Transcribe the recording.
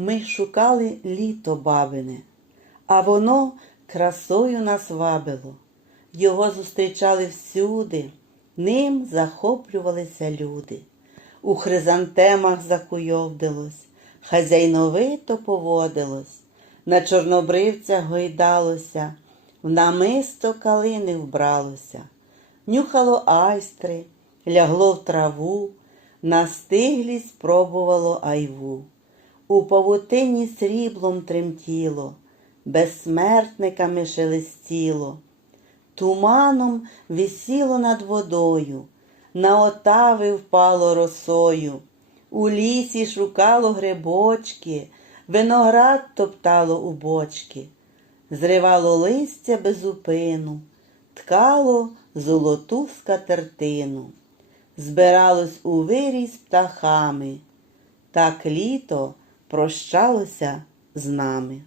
Ми шукали літо бабине, а воно красою нас вабило. Його зустрічали всюди, ним захоплювалися люди. У хризантемах закуйовдилось, хазяйновито поводилось, на чорнобривцях гойдалося, в намисто калини вбралося, нюхало айстри, лягло в траву, на стиглість пробувало айву. У павутині сріблом тремтіло, безсмертниками шелестіло, туманом висіло над водою, на отави впало росою, у лісі шукало грибочки, виноград топтало у бочки, зривало листя без упину, ткало золоту скатертину, збиралось у вирій з птахами. Так літо прощалося з нами.